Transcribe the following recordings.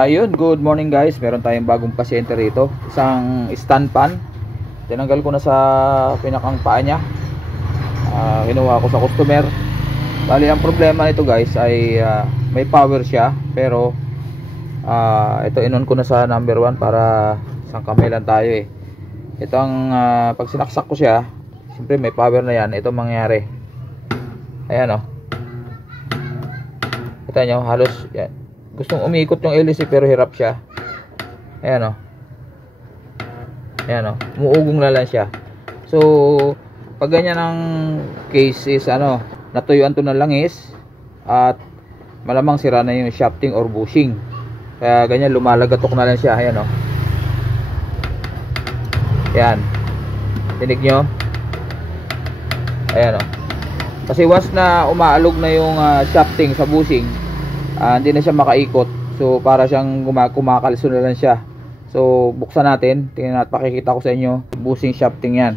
Ayun, good morning guys. Meron tayong bagong pasyente rito. Isang stand pan. Tinanggal ko na sa pinakang paa niya. Kinuha ko sa customer. Bali, ang problema nito guys ay may power siya. Pero ito inon ko na sa number 1 para isang kamay lang tayo eh. Ito ang pag sinaksak ko siya, siyempre may power na yan. Ito mangyari. Ayan o. Kita nyo, halos yan. Gustong umiikot yung LC pero hirap siya. Ayan o. Ayan o. Umuugong na lang siya. So, pag ganyan ang case is natuyuan to ng langis at malamang sira na yung shafting or bushing. Kaya ganyan lumalagatok na lang siya. Ayan o. Ayan. Tinig nyo. Ayan o. Kasi once na umaalog na yung shafting sa bushing, hindi na siya makaikot. So para siyang kumakalso na lang siya. So buksan natin. Tingnan natin, pakikita ko sa inyo bushing shafting yan.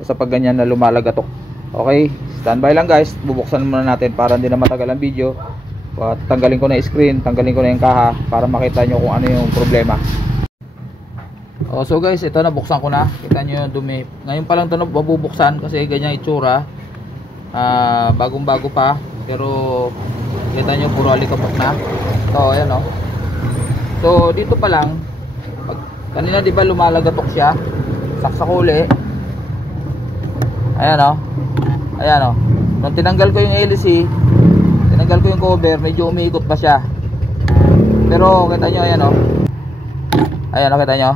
Sa pag ganyan na lumalagatok. Okay, standby lang guys. Bubuksan muna natin para hindi na matagal ang video. Tanggalin ko na yung screen, tanggalin ko na yung kaha para makita nyo kung ano yung problema. So guys, ito na, buksan ko na. Kita nyo yung dumi. Ngayon pa lang ito mabubuksan kasi ganyan itsura. Bagong bago pa. Pero kita nyo puro alikabok na. So ayan o. So dito pa lang, kanina diba lumalagatok siya, saksak uli. Ayan o. Ayan o. Nung tinanggal ko yung LC, tinanggal ko yung cover, medyo umiikot pa siya. Pero kita nyo, ayan o. Ayan o, kita nyo.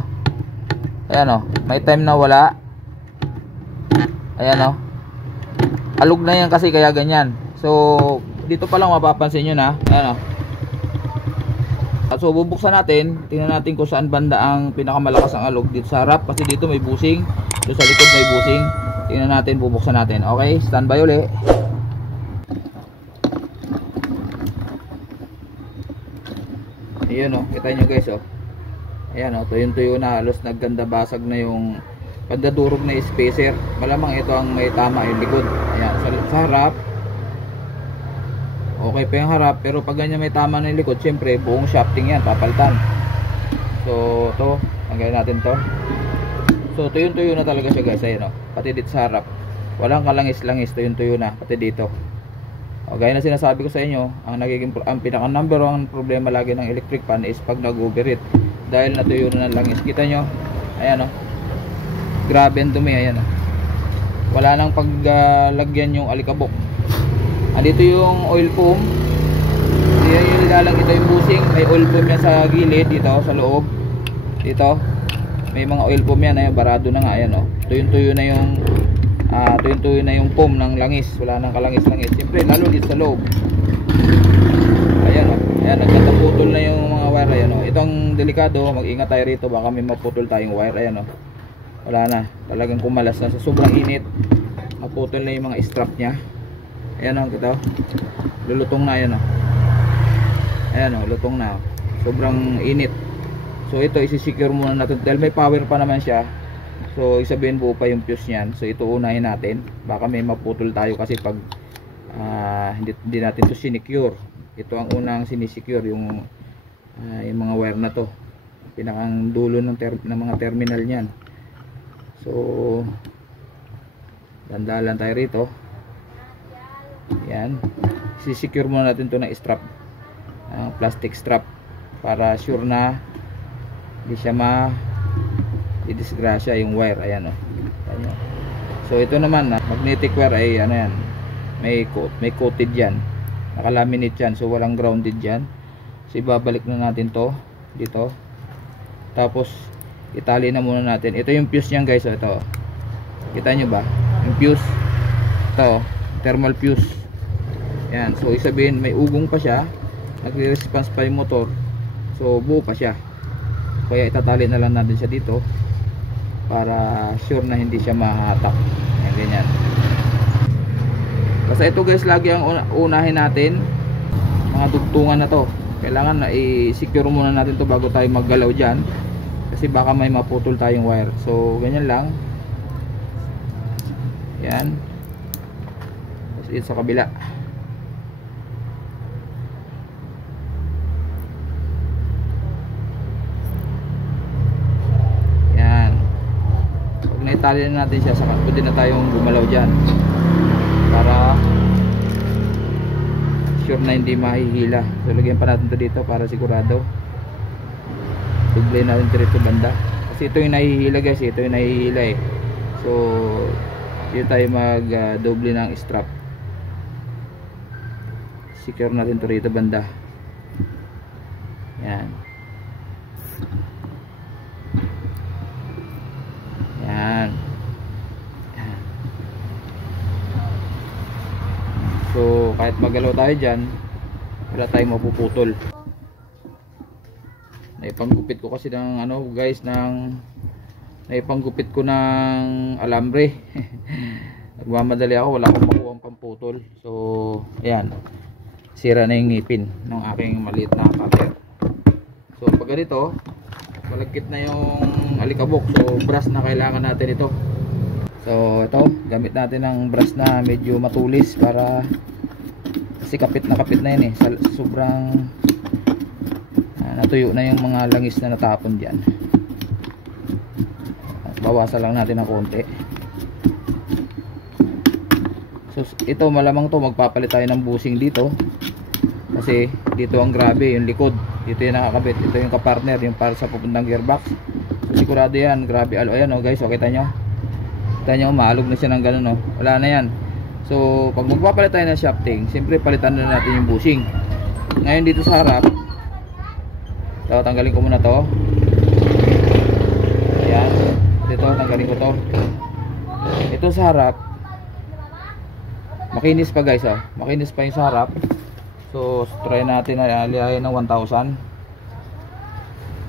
Ayan o. May time na wala. Ayan o. Alog na yan kasi kaya ganyan. So dito pa lang mapapansin nyo na. Ayan o. So bubuksan natin. Tingnan natin kung saan banda ang pinakamalakas ang alog. Dito sa harap kasi dito may bushing. Dito sa likod may bushing. Tingnan natin, bubuksan natin. Okay, standby uli. Ayan o, kita nyo guys o. Ayan o, tuyo na, halos nagganda basag na yung pandadurog na spacer. Malamang ito ang may tama yung likod. Ayan, sa harap okay pa yung harap, pero pag ganyan may tama na yung likod, syempre buong shafting yan, papalitan. So ito, tanggalin natin to. So tuyo na talaga siya guys. Ayan o, pati dito sa harap walang kalangis-langis, tuyo na pati dito. O, gaya na sinasabi ko sa inyo, ang pinaka number 1 problema lagi ng electric fan is pag nag-overheat dahil natuyo na ng langis. Kita nyo, ayan o, grabe ang dumi. Ayan o, wala nang paglagyan yung alikabok. Andito yung oil foam. Yan yung nilalang, ito yung bushing. May oil foam yan sa gilid dito, sa loob. Dito may mga oil foam yan. Ayan, barado na nga. Ayan o, tuyo na yung tuyo na yung foam ng langis. Wala nang kalangis-langis. Siyempre lalo dito sa loob. Ayan o, ayan, nagkataputol na yung mga wire. Ayan o, itong delikado, mag-ingat tayo rito, baka may maputol tayong wire. Ayan o, wala na, talagang kumalas na sa sobrang init. Maputol na yung mga strap nya. Ayan o, kita o, lulutong na. Ayan o, ayan o, lutong na o. Sobrang init. So ito isi-secure muna natin dahil may power pa naman siya. So isabihin buo pa yung fuse niyan. So ito unahin natin, baka may maputol tayo kasi pag hindi natin to sinicure. Ito ang unang sinisecure, yung mga wire na to, pinakang dulo ng mga terminal niyan. So dandalan tayo rito. Yan, sisecure muna natin to ng strap, plastic strap, para sure na hindi siya didisgrasya yung wire. Ayan o. So ito naman magnetic wire ay yan, may coated yan, nakalaminate yan, so walang grounded yan. So ibabalik na natin to dito, tapos itali na muna natin. Ito yung fuse niyan guys. Ito, kita nyo ba yung fuse? Ito, thermal fuse. Yan, so isabihin may ugong pa siya, nagre-response pa yung motor, so buo pa siya. Kaya itatali na lang natin siya dito para sure na hindi siya mahatak. Yan, ganyan. Basta ito guys, lagi ang unahin natin, mga dugtungan na to. Kailangan na i-secure muna natin to bago tayo maggalaw dyan, kasi baka may maputol tayong wire. So ganyan lang. Yan. Tapos ito sa kabila. itali na natin siya, saka pwede na tayong gumalaw dyan para sure na hindi mahihila. So lagyan pa natin to dito para sigurado. Duble natin dito banda kasi ito yung nahihila guys, ito yung nahihila eh. So dito tayo mag doble ng strap. Secure natin to dito banda. Yan. Yan. So kahit magalaw tayo dyan, wala tayong mapuputol. Naipanggupit ko kasi ng ano guys, naipanggupit ko ng alambre. Nagmamadali ako, wala akong makuha ang pamputol. So ayan, sira na yung ngipin ng aking maliit na cutter. So pag ganito, malagkit na yung alikabok, so brush na kailangan natin ito. So ito, gamit natin ng brush na medyo matulis para kasi kapit na yun eh. Sobrang natuyo na yung mga langis na natapon dyan. Bawasan lang natin ng konti. So ito malamang to magpapalit tayo ng bushing dito kasi dito ang grabe yung likod, dito yung nakakabit, ito yung kapartner yung para sa pupuntang gearbox. So sigurado yan, grabe. Ayan o guys, kita nyo maalog na siya ng ganun o. Wala na yan. So pag magpapalit tayo ng shafting, siyempre palitan na natin yung bushing. Ngayon dito sa harap, tanggalin ko muna to. Ayan, dito tanggalin ko to. Ito sa harap makinis pa guys ah. Makinis pa yung sa harap. So try natin na alihayin ng 1,000.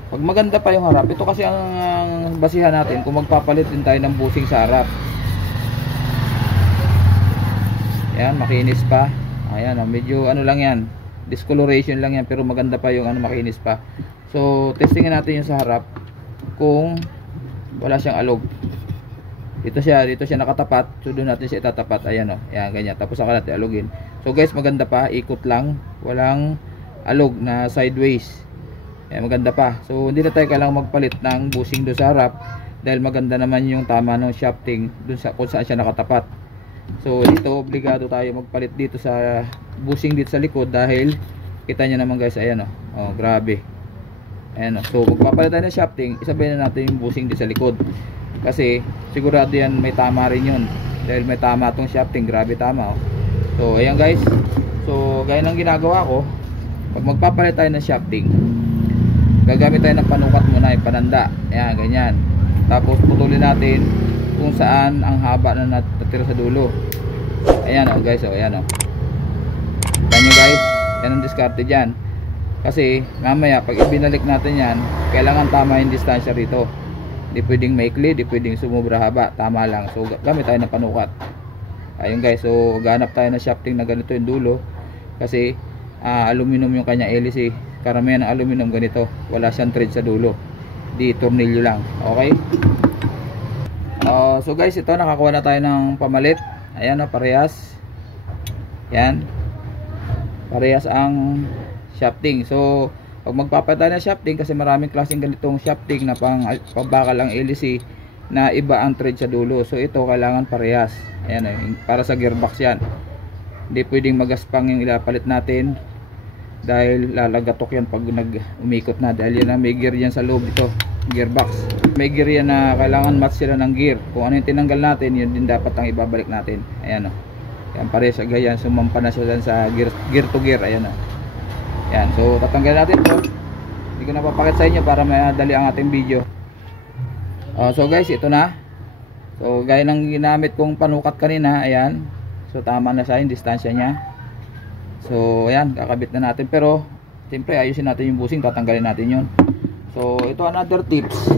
Pag maganda pa yung harap, ito kasi ang basihan natin kung magpapalit din tayo ng bushing sa harap. Ayan, makinis pa. Ayan, medyo ano lang yan, discoloration lang yan, pero maganda pa yung ano, makinis pa. So testingin natin yung sa harap kung wala siyang alog. Dito siya nakatapat. So doon natin siya itatapat. Ayan o, ayan, ganyan. Tapos saka natin alugin. So guys, maganda pa, ikot lang, walang alog na sideways. Ayan, maganda pa. So hindi na tayo kailangang magpalit ng bushing doon sa harap dahil maganda naman yung tama ng shafting doon sa kung saan siya nakatapat. So dito obligado tayo magpalit dito sa bushing dito sa likod dahil kita nyo naman guys, ayan o. Oh, grabe. Ayan o. So magpapalit tayo ng shafting, isabay na natin yung bushing dito sa likod. Kasi sigurado yan may tama rin yun dahil may tama tong shafting, grabe tama oh. So ayan guys, so gaya ng ginagawa ko, pag magpapalit tayo ng shafting, gagamit tayo ng panukat muna, yung pananda. Ayan, ganyan. Tapos putulin natin kung saan ang haba na natitira sa dulo. Ayan oh guys, oh, ayan oh. Kita nyo guys, yan ang diskarte dyan. Kasi mamaya pag ibinalik natin yan, kailangan tama yung distansya rito. Di pwedeng maikli, di pwedeng sumubra haba, tama lang. So gamit tayo ng panukat. Ayun guys, so ganap tayo ng shafting na ganito yung dulo kasi aluminum yung kanya hélice. Karamihan ng aluminum ganito, wala siyang thread sa dulo, di tornilyo lang. Okay, so guys, ito nakakuha na tayo ng pamalit. Ayan o, parehas. Yan, parehas ang shafting. So pag magpapatay na shafting, kasi maraming klaseng ganitong shafting na pambakal ang hélice na iba ang thread sa dulo. So ito kailangan parehas. Ayan eh, para sa gearbox yan. Hindi pwedeng magaspang yung ilapalit natin dahil lalagatok yan pag umikot na. Dahil yan ang may gear yan sa loob ito, gearbox. May gear yan na kailangan match sila ng gear. Kung ano yung tinanggal natin, yun din dapat ang ibabalik natin. Ayan o. Yan parehas sa ganyan. Sumampa na sila sa gear to gear. Ayan o. Yan, so tatanggalin natin ito. Hindi ko napapakit sa inyo para madali ang ating video. So guys, ito na. So gaya ng ginamit kong panukat kanina, ayan. So tama na sa yung distansya niya. So ayan, kakabit na natin. Pero siyempre ayusin natin yung bushing, tatanggalin natin yun. So ito another tips.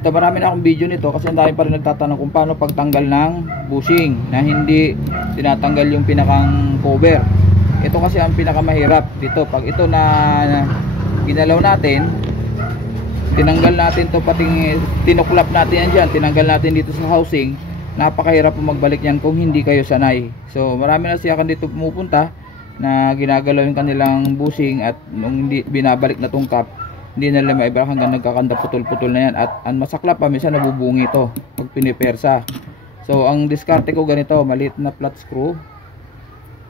Ito marami na akong video nito kasi ang dami pa rin nagtatanong kung paano pagtanggal ng bushing na hindi tinatanggal yung pinakang cover. Ito kasi ang pinakamahirap dito. Pag ito na ginalaw natin, tinanggal natin to, pati tinuklap natin yan dyan, tinanggal natin dito sa housing, napakahirap po magbalik yan kung hindi kayo sanay. So marami na siya dito pumupunta na ginagalaw yung kanilang bushing at nung binabalik na tong cap, hindi na nila maibalik hanggang nagkakanda putol-putol na yan. At ang masaklap pa, minsan nabubungi ito pag pinipersa. So ang diskarte ko ganito, maliit na flat screw,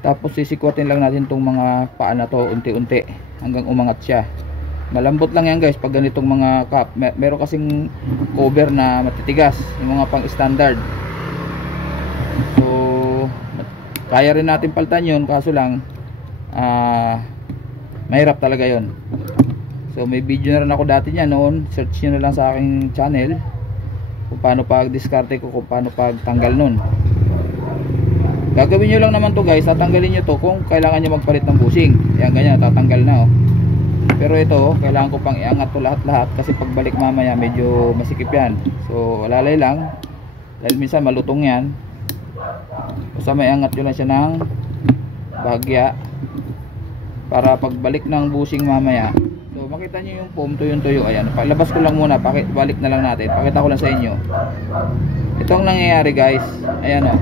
tapos sisikwatin lang natin itong mga paa na to unti-unti hanggang umangat siya. Malambot lang yan guys pag ganitong mga cup. Meron kasing cover na matitigas, yung mga pang standard. So kaya rin natin palitan yun, kaso lang mahirap talaga yon. So may video na rin ako dati niya noon, search nyo na lang sa aking channel kung paano pag diskarte ko, kung paano pag tanggal nun. Gagawin nyo lang naman to guys, tatanggalin nyo to kung kailangan nyo magpalit ng bushing. Yan ganyan, tatanggal na oh. Pero ito, kailangan ko pang iangat to lahat-lahat kasi pagbalik mamaya medyo masikip yan. So alalay lang, dahil minsan malutong yan. Basta may angat nyo lang siya ng bahagya para pagbalik ng bushing mamaya. So makita nyo yung foam, tuyo. Ayan, palabas ko lang muna, balik na lang natin. Pakita ko lang sa inyo. Ito ang nangyayari guys. Ayan o.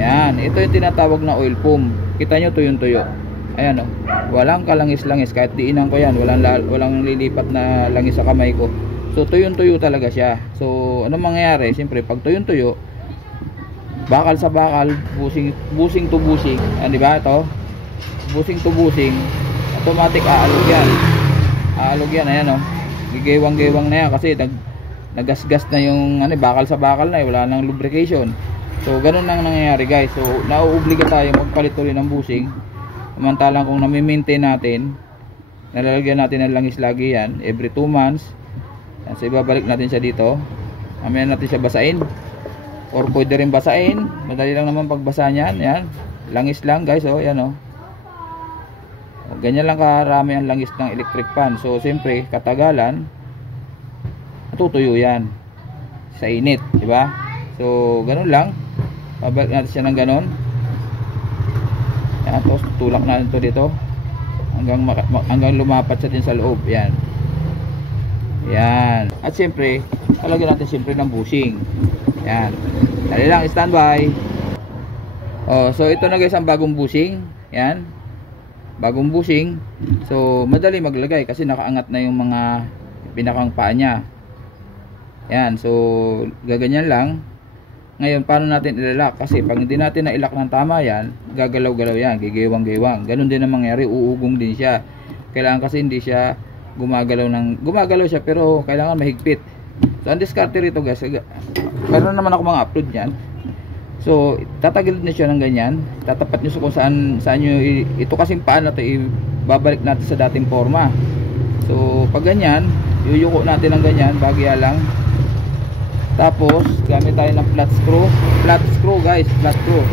Yan, ito yung tinatawag na oil foam. Kita nyo tuyo. Ayan o. Walang kalangis-langis. Kahit diinan ko yan, walang lilipat na langis sa kamay ko. So tuyo talaga siya. So ano mangyayari? Siyempre pag tuyo, bakal sa bakal, bushing to bushing. Ayan, diba ito? Bushing to bushing, automatic aalog yan. Ayan o. Gigewang-gewang na yan kasi nagasgas na yung bakal sa bakal na wala nang lubrication. So ganun lang nangyayari guys. So nauobliga tayo magpalit ulit ng bushing. Samantalang kung nami-maintain natin, nalalagyan natin ng langis lagi yan every 2 months. So ibabalik natin siya dito. Mamaya natin siya basain, or pwede rin basain. Madali lang naman pagbasa niyan. Yan, langis lang guys. Oh, yan oh. Ganyan lang karami ang langis ng electric fan. So siyempre katagalan natutuyo yan sa init, di ba? So ganun lang, babalik natin siya ng ganun. Yan, tapos tulak natin to dito hanggang lumapat siya din sa loob. Yan. At siyempre talagyan natin siyempre ng bushing. Yan, dali lang, standby. So ito na guys ang bagong bushing. Yan, bagong bushing. So madali maglagay kasi nakaangat na yung mga pinakang paa nya. Yan, so gaganyan lang. Ngayon paano natin ilalak? Kasi pag hindi natin nailak ng tama yan, gagalaw-galaw yan, gigewang-gewang. Ganun din ang mangyari, uugong din siya. Kailangan kasi hindi siya gumagalaw siya pero kailangan mahigpit. So ang diskarte rito guys, meron naman ako mga upload yan. So tatagilid na siya ng ganyan, tatapat nyo kung saan nyo ito kasing paa na ito ibabalik natin sa dating forma. So pag ganyan, yuyuko natin ng ganyan, bagya lang. Tapos gamit tayo ng flat screw guys, flat screw.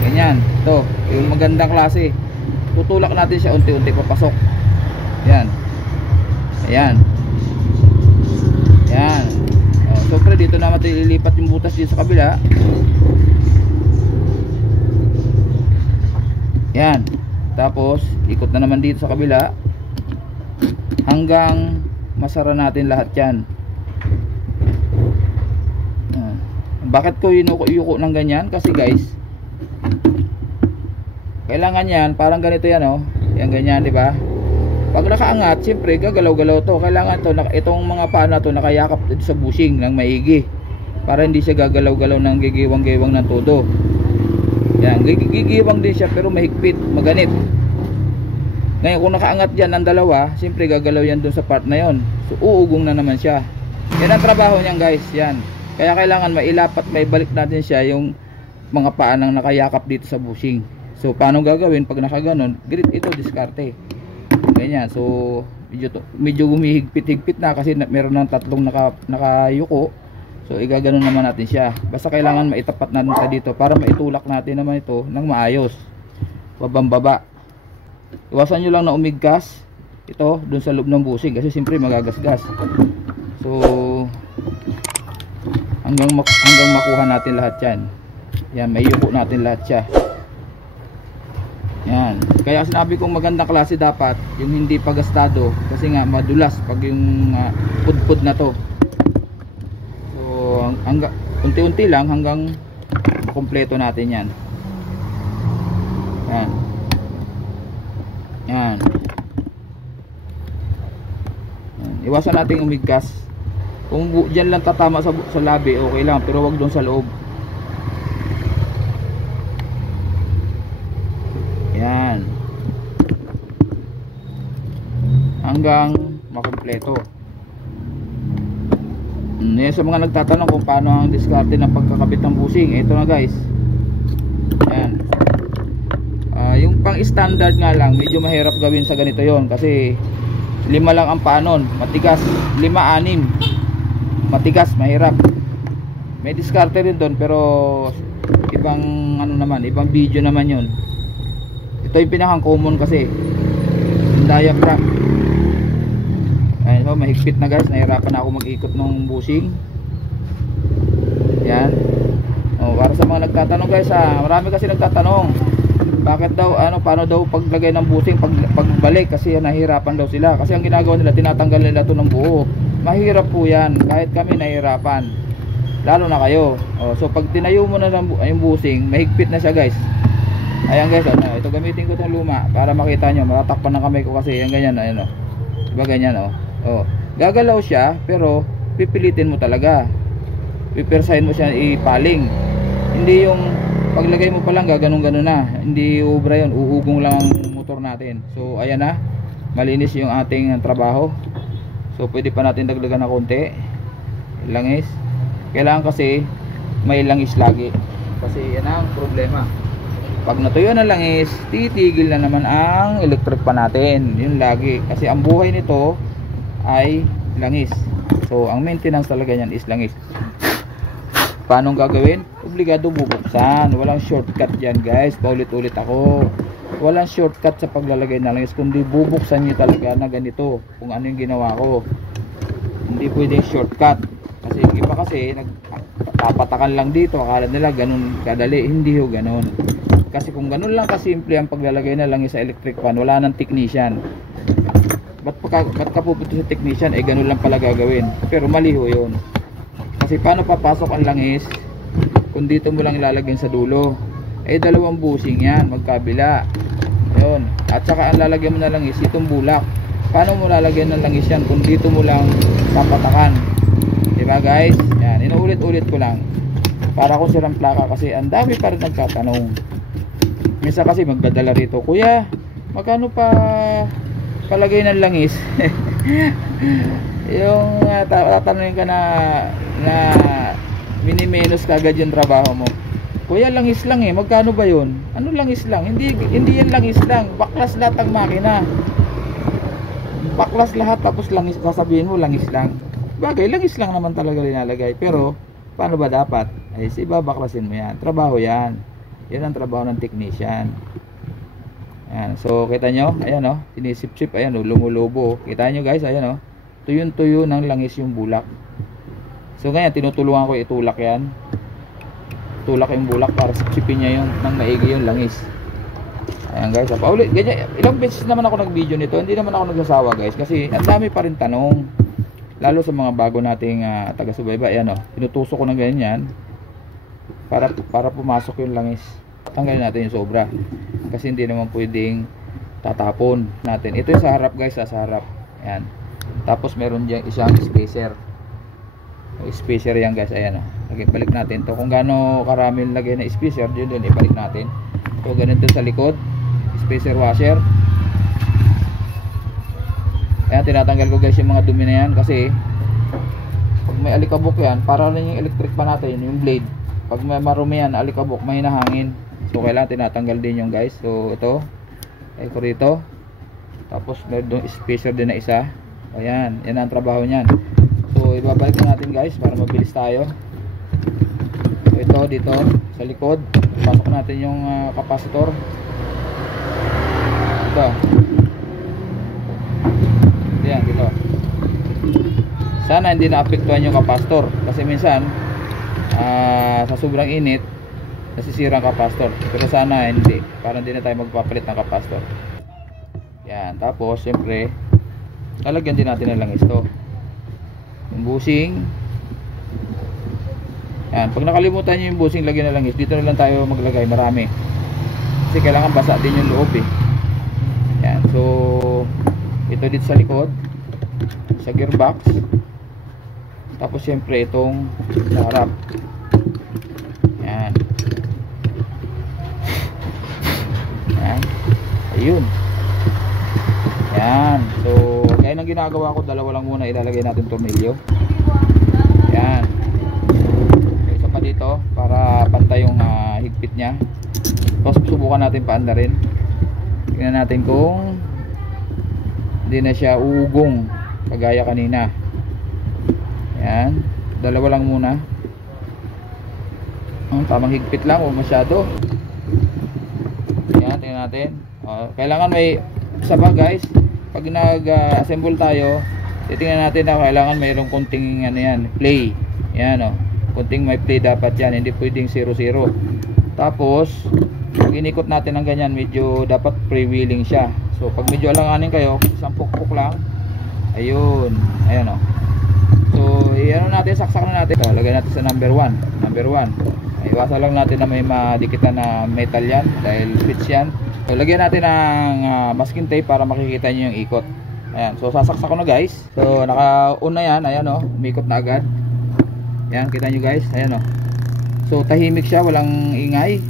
Ganyan, ito yung magandang klase. Tutulak natin siya unti-unti papasok. Yan. Ayan. Yan. So pre, dito naman tayo ililipat yung butas dito sa kabila. Yan. Tapos ikot na naman dito sa kabila hanggang masara natin lahat yan. Bakit ko yuko ng ganyan? Kasi guys, kailangan yan, parang ganito yan oh. Yan ganyan, di ba? Pag nakaangat, siyempre gagalaw-galaw to. Kailangan to, itong mga paa na to nakayakap dito sa bushing ng maigi para hindi siya gagalaw-galaw ng gigiwang-giwang ng todo. Yan, gigiwang din siya pero mahigpit, maganit. Ngayon kung nakaangat yan ang dalawa, siyempre gagalaw yan dun sa part na yon. So uugong na naman siya. Yan ang trabaho niyan guys, yan. Kaya kailangan mailapat, maibalik natin siya yung mga paa nang nakayakap dito sa bushing. So paano gagawin pag nakaganon? Ito diskarte. Ganyan. So medyo humihigpit-higpit na kasi meron ng tatlong nakayuko. So igaganon naman natin siya. Basta kailangan maitapat natin sa dito para maitulak natin naman ito ng maayos. Babang-baba. Iwasan nyo lang na umigkas ito dun sa loob ng bushing kasi siyempre magagasgas. So hanggang makuha natin lahat yan. Yan, may yuko natin lahat siya. Yan. Kaya sinabi kong magandang klase dapat yung hindi pagastado kasi nga madulas pag yung pudpud na to. So hanggang unti-unti lang hanggang kompleto natin yan. Yan. Yan. Iwasan natin umigkas. Kung dyan lang tatama sa labi, okay lang, pero wag doon sa loob. Yan. Hanggang makumpleto. Yan, sa mga nagtatanong kung paano ang diskarte ng pagkakabit ng busing, ito na guys. Yan. Yung pang standard nga lang, medyo mahirap gawin sa ganito yon kasi 5 lang ang paanon, matigas. 5-6 matigas, mahirap. May diskarte rin doon, pero ibang ano naman, ibang video naman yun. Ito yung pinakang common kasi yung diaphragm. Ayun, so mahigpit na guys, nahirapan ako mag-ikot ng busing. Yan. Para sa mga nagtatanong guys, marami kasi nagtatanong bakit daw, paano daw paglagay ng busing pagbalik, kasi nahihirapan daw sila. Kasi ang ginagawa nila, tinatanggal nila ito ng buo. Mahirap po yan, kahit kami nahihirapan, lalo na kayo. So pag tinayo mo na yung busing, mahigpit na siya guys. Ayan guys, ito gamitin ko itong luma para makita nyo, matatakpan ng kamay ko kasi yan ganyan, ayun, diba ganyan, gagalaw siya, pero pipilitin mo talaga, pipirsahin mo siya ipaling. Hindi yung paglagay mo pa lang gaganong-ganon na, hindi ubra yun, uugong lang ang motor natin. So ayan na, malinis yung ating trabaho. So pwede pa natin dagdagan na konti langis. Kailangan kasi may langis lagi, kasi yan ang problema. Pag natuyo na langis, titigil na naman ang electric pa natin, yun lagi, kasi ang buhay nito ay langis. So ang maintenance talaga niyan is langis. Paano gagawin? Obligado bubuksan, walang shortcut dyan guys. Paulit-ulit ako, walang shortcut sa paglalagay ng langis, kundi bubuksan nyo talaga na ganito. Kung ano yung ginawa ko, hindi pwedeng shortcut. Kasi yung iba kasi nagpapatakan lang dito, akala nila ganun kadali. Hindi ho ganun. Kasi kung ganun lang kasimple ang paglalagay na langis sa electric fan, wala nang technician. Ba't ka pupunta sa technician, ganun lang pala gagawin. Pero mali ho yun. Kasi paano papasok ang langis kung dito mo lang ilalagyan sa dulo? Dalawang busing yan, magkabila. Yun. At saka ang lalagyan mo na langis, itong bulak. Paano mo lalagyan ng langis yan kung dito mo lang papatakan? Diba guys? Yan, inuulit-ulit ko lang para kung sirang plaka, kasi ang dami pa rin nagtatanong. Minsan kasi magdadala rito, kuya, magkano pa palagay ng langis? Yung tatanungin ka na minimenos kagad yung trabaho mo. Kuya, langis lang magkano ba yun? Ano langis lang? Hindi yan langis lang, baklas lahat ang makina, baklas lahat, tapos langis, sasabihin mo langis lang. Bagay, langis lang naman talaga linalagay, pero paano ba dapat? Baklasin mo yan, trabaho yan. Yan ang trabaho ng technician. Ayan, so kita nyo, ayan sinisip-sip, ayan lumulobo. Kita nyo guys, ayan tuyo-tuyo ng langis yung bulak. So ganyan, tinutulungan ko itulak yan. Tulak yung bulak para sipsipin niya yung nang maigi yung langis. Ayan guys, paulit, ganyan, ilang beses naman ako nag-video nito. Hindi naman ako nagsasawa guys, kasi ang dami pa rin tanong. Lalo sa mga bago nating taga-subaybay. Ayan tinutusok ko ng ganyan para pumasok yung langis. Tanggalin natin yung sobra, kasi hindi naman pwedeng tatapon natin. Ito yung sa harap guys, sa harap. Ayan. Tapos meron diyang isang spacer. Spacer yan guys, ayan balik natin to. Kung gaano karami lagay na spacer, yun doon ibalik natin. So ganito sa likod, spacer washer. Ayan, tinatanggal ko guys yung mga dumi na yan, kasi pag may alikabok yan, para rin yung electric pa natin, yung blade. Pag may marumi yan, alikabok, may nahangin. So kailangan tinatanggal din yung guys. So ito, ito rito. Tapos meron doon spacer din na isa. Ayan, yan ang trabaho niyan. So ibabalik na natin guys para mabilis tayo. So ito dito sa likod, pasok natin yung capacitor. Ito. Yan dito. Sana hindi naapektuhan yung capacitor, kasi minsan sa sobrang init nasisira ang capacitor. Pero sana hindi, para hindi na tayo magpapalit ng capacitor. Yan, tapos siyempre lalagyan din natin ng langis to, yung busing. Yan, pag nakalimutan nyo yung busing, lagyan na langis. Dito na lang tayo maglagay, marami, kasi kailangan basa din yung loob Yan, so ito dito sa likod. sa gearbox. Tapos syempre itong sa harap. Yan. Yan. Ayun. Yan. So kaya nang ginagawa ko, dalawa lang muna ilalagay natin tornilyo. Yan. Isa pa dito para pantay yung higpit nya. Tapos subukan natin paanda rin. Tingnan natin kung hindi na siya uugong kagaya kanina. Yan. Dalawa lang muna. Tamang higpit lang o masyado. Yan. Tingnan natin. Kailangan may isa pa guys. Pag nag-assemble tayo, titingnan natin na kailangan mayroong konting ano yan, play. Yan o. Konting may play dapat yan. Hindi pwedeng 0-0. Tapos pag inikot natin ng ganyan, medyo dapat freewheeling siya. So pag medyo alanganin kayo, isang pukpuk lang. Ayun. Ayan o. So iano natin, saksak na natin. So, lagay natin sa number 1. Number 1. Iwasan lang natin na may madikitan na metal yan dahil fits yan. So lagyan natin ng masking tape para makikita nyo yung ikot. Ayan. So sasaksak ko na guys. So naka-on na yan. Ayan o. Umikot na agad. Ayan. Kita nyo guys. Ayan o. So tahimik siya. Walang ingay.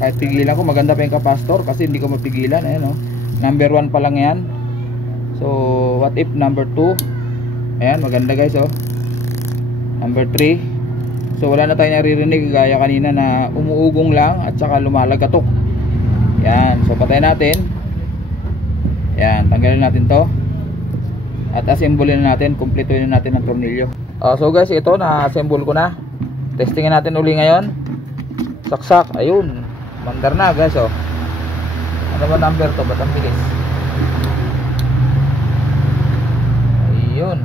Kahit pigilan ko, maganda pa yung capacitor kasi hindi ko mapigilan. Ayan o. Number 1 pa lang yan. So what if number 2? Ayan, maganda guys oh. Number 3. So wala na tayong naririnig gaya kanina na umuugong lang at saka lumalagatok. Yan, so patayin natin. Yan, tanggalin natin to. At assemble na natin, kumpletuhin na natin ang tornilyo. So guys, ito na-assemble ko na. Testingin natin uli ngayon. Saksak, ayun. Mandar na guys oh. Ano ba number to? Ba't ang bilis? Ayun.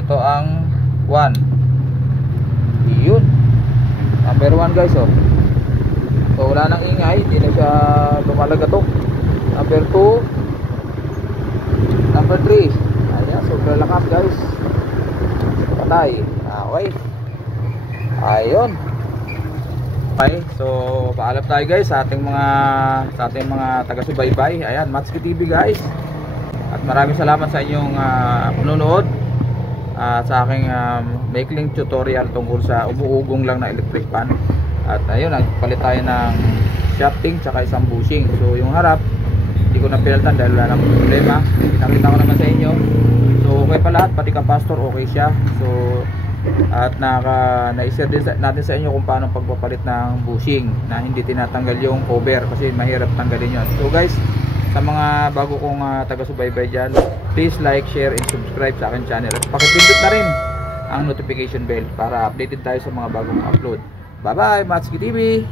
Ito ang 1. Ayun. Number 1 guys oh. So wala nang ingay, hindi na siya lumalagatok. Number 2. Number 3. Ayan, sobrang lakas guys. Patay. Okay. Ayun. Okay, so paalam tayo guys sa ating mga taga-subaybay. Ayan, Matsuki TV guys. At maraming salamat sa inyong panonood sa aking maikling tutorial tungkol sa umuugong lang na electric fan. At ayun, nagpalit tayo ng shafting tsaka isang bushing. So yung harap hindi ko na pinalitan dahil wala namang problema. Pinakita ko naman sa inyo. So okay pa lahat, pati capacitor okay siya. So at na-share din natin sa inyo kung paano pagpapalit ng bushing na hindi tinatanggal yung cover kasi mahirap tanggalin yun. So guys, sa mga bago kong taga-subaybay dyan, please like, share, and subscribe sa akin channel. At pakipindot na rin ang notification bell para updated tayo sa mga bagong upload. Bye bye, Matsuki TV!